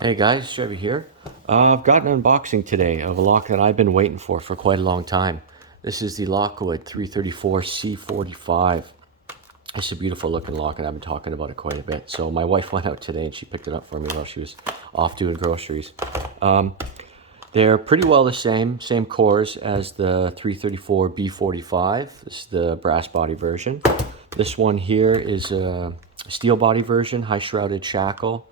Hey guys, Chevy here. I've got an unboxing today of a lock that I've been waiting for quite a long time. This is the Lockwood 334 C45. It's a beautiful looking lock and I've been talking about it quite a bit. So my wife went out today and she picked it up for me while she was off doing groceries. They're pretty well the same cores as the 334 B45. This is the brass body version. This one here is a steel body version, high shrouded shackle.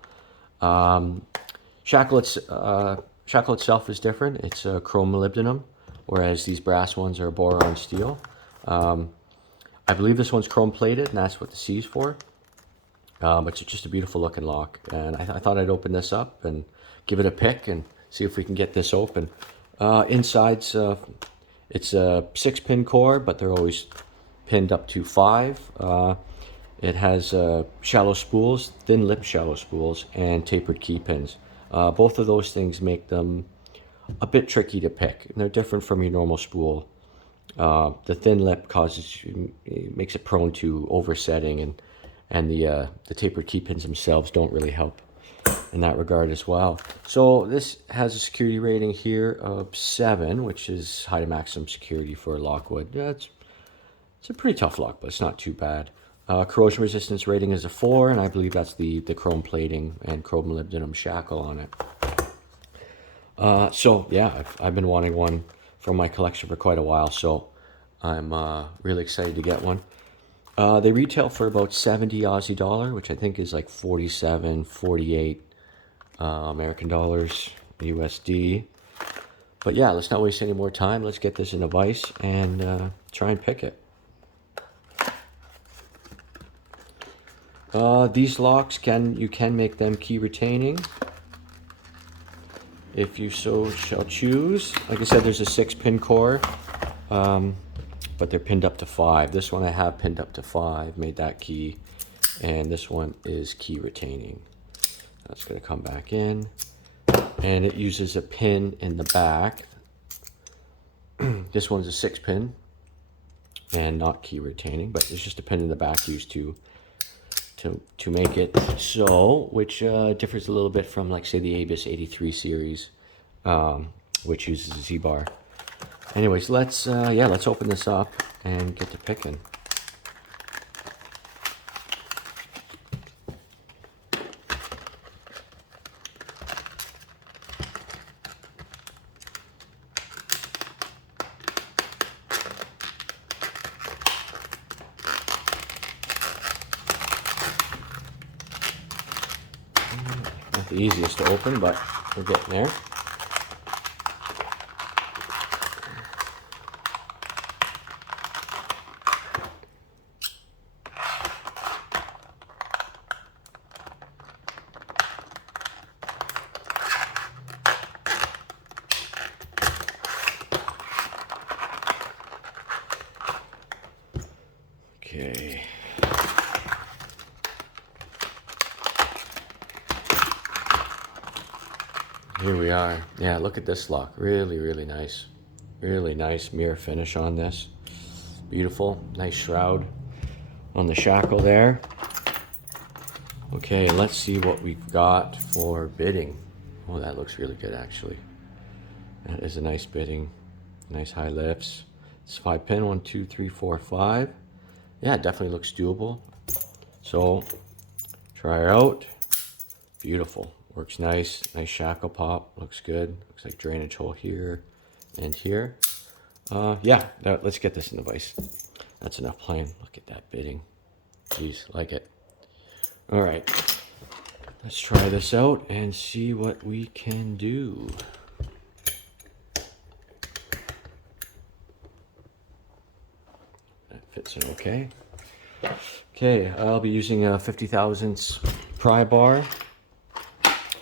Shackle itself is different. It's chrome molybdenum, whereas these brass ones are boron steel. I believe this one's chrome plated, and that's what the C is for. It's just a beautiful looking lock, and I thought I'd open this up and give it a pick and see if we can get this open. Inside's it's a 6-pin core, but they're always pinned up to 5. It has shallow spools, thin lip shallow spools, and tapered key pins. Both of those things make them a bit tricky to pick. And they're different from your normal spool. The thin lip makes it prone to oversetting, and the tapered key pins themselves don't really help in that regard as well. So this has a security rating here of 7, which is high to maximum security for Lockwood. Yeah, it's a pretty tough lock, but it's not too bad. Corrosion resistance rating is a 4, and I believe that's the chrome plating and chrome molybdenum shackle on it. So yeah, I've been wanting one for my collection for quite a while, so I'm really excited to get one. They retail for about 70 Aussie dollar, which I think is like 47, 48 American dollars, USD. But yeah, let's not waste any more time. Let's get this in a vise and try and pick it. These locks you can make them key retaining if you so shall choose. Like I said, there's a 6-pin core, but they're pinned up to 5. This one I have pinned up to 5, made that key, and this one is key retaining. That's going to come back in, and it uses a pin in the back. This one's a 6-pin and not key retaining, but it's just a pin in the back used to make it so, which differs a little bit from, like, say, the Abus 83 series, which uses a Z-bar. Anyways, let's open this up and get to picking. Not the easiest to open, but we're getting there. Okay. Here we are. Yeah, look at this lock. Really, really nice. Really nice mirror finish on this. Beautiful. Nice shroud on the shackle there. Okay, let's see what we've got for bidding. Oh, that looks really good, actually. That is a nice bidding. Nice high lifts. It's 5-pin, 1, 2, 3, 4, 5. Yeah, it definitely looks doable. So, try her out. Beautiful. Works nice. Nice shackle pop. Looks good. Looks like drainage hole here and here. Yeah, let's get this in the vise. That's enough playing. Look at that bidding. Jeez, like it. All right. Let's try this out and see what we can do. That fits in okay. Okay, I'll be using a 50 thousandths pry bar,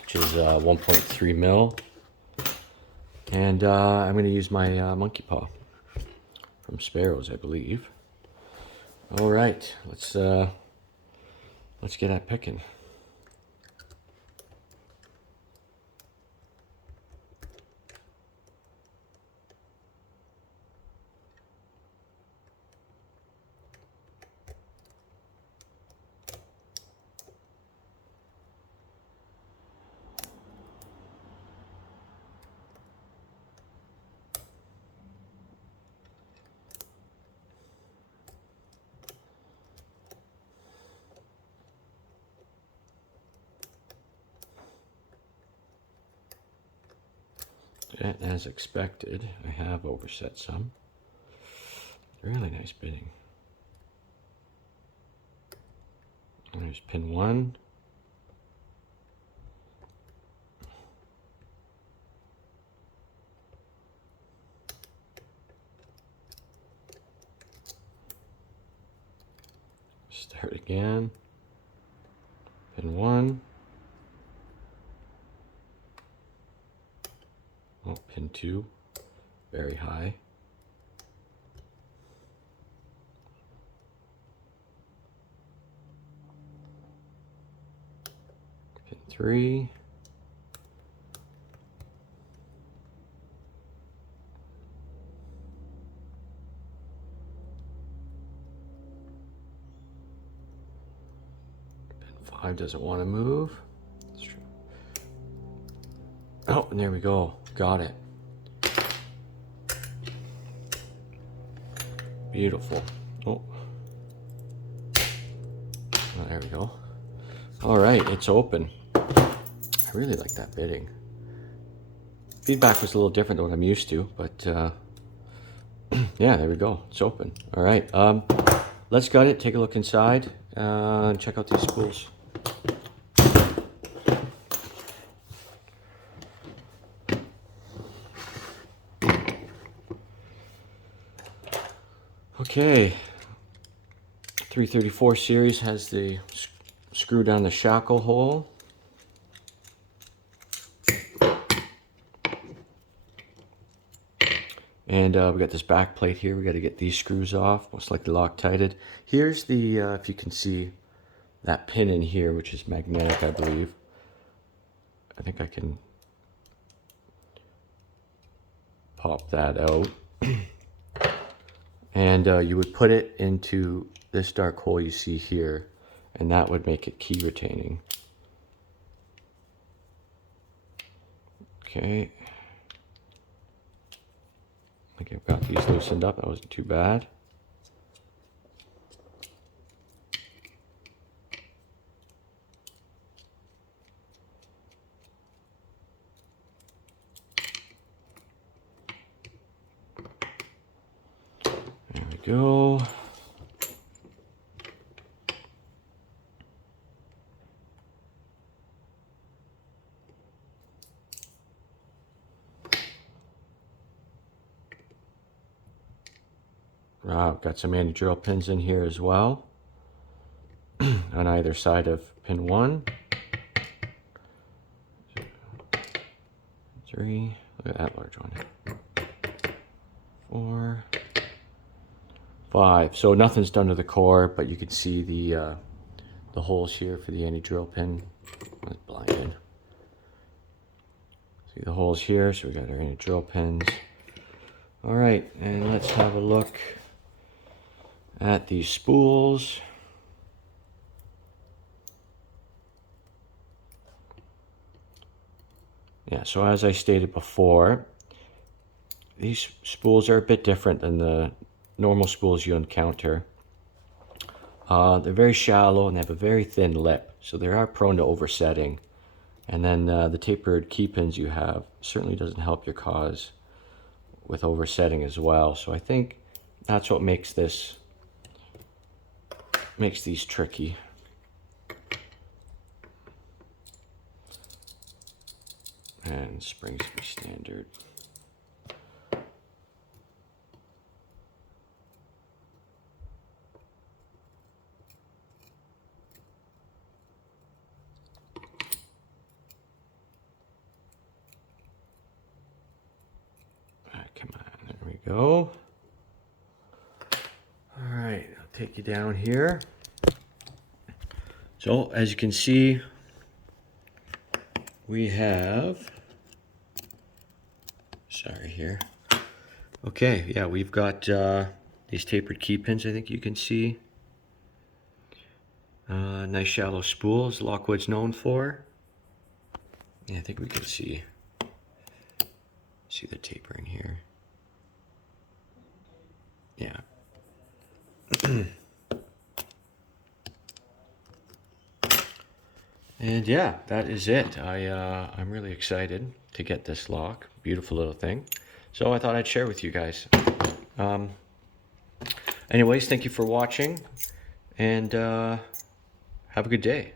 which is 1.3 mil. And I'm going to use my monkey paw from Sparrows, I believe. All right, let's get at picking. And as expected, I have overset some. Really nice bitting. There's pin 1. Start again. Pin 1. Oh, pin 2. Very high. Pin 3. Pin 5 doesn't want to move. Oh, and there we go. Got it. Beautiful. Oh. Oh, there we go. All right, it's open. I really like that bitting. Feedback was a little different than what I'm used to, but yeah, there we go. It's open. All right, let's gut it, take a look inside, and check out these spools. Okay, 334 series has the screw down the shackle hole. And we got this back plate here. We got to get these screws off, most likely Loctited. Here's the, if you can see that pin in here, which is magnetic, I believe. I think I can pop that out. And you would put it into this dark hole you see here, and that would make it key retaining. Okay. I think I've got these loosened up. That wasn't too bad. There we go. I've got some anti-drill pins in here as well on either side of pin 1. 3, look at that large one. 4, 5. So nothing's done to the core, but you can see the holes here for the anti-drill pin. That's blinded. See the holes here, so we got our anti-drill pins. All right, and let's have a look at these spools. Yeah, so as I stated before, these spools are a bit different than the normal spools you encounter. They're very shallow and they have a very thin lip, so they are prone to oversetting. And then the tapered key pins you have certainly doesn't help your cause with oversetting as well. So I think that's what makes these tricky. And springs be standard. Come on, there we go. All right, I'll take you down here. So as you can see, we have, sorry here. Okay, yeah, we've got these tapered key pins, I think you can see. Nice shallow spools, Lockwood's known for. Yeah, I think we can see the tapering here. Yeah. And yeah, that is it. I'm really excited to get this lock. Beautiful little thing. So I thought I'd share with you guys. Anyways, thank you for watching, and have a good day.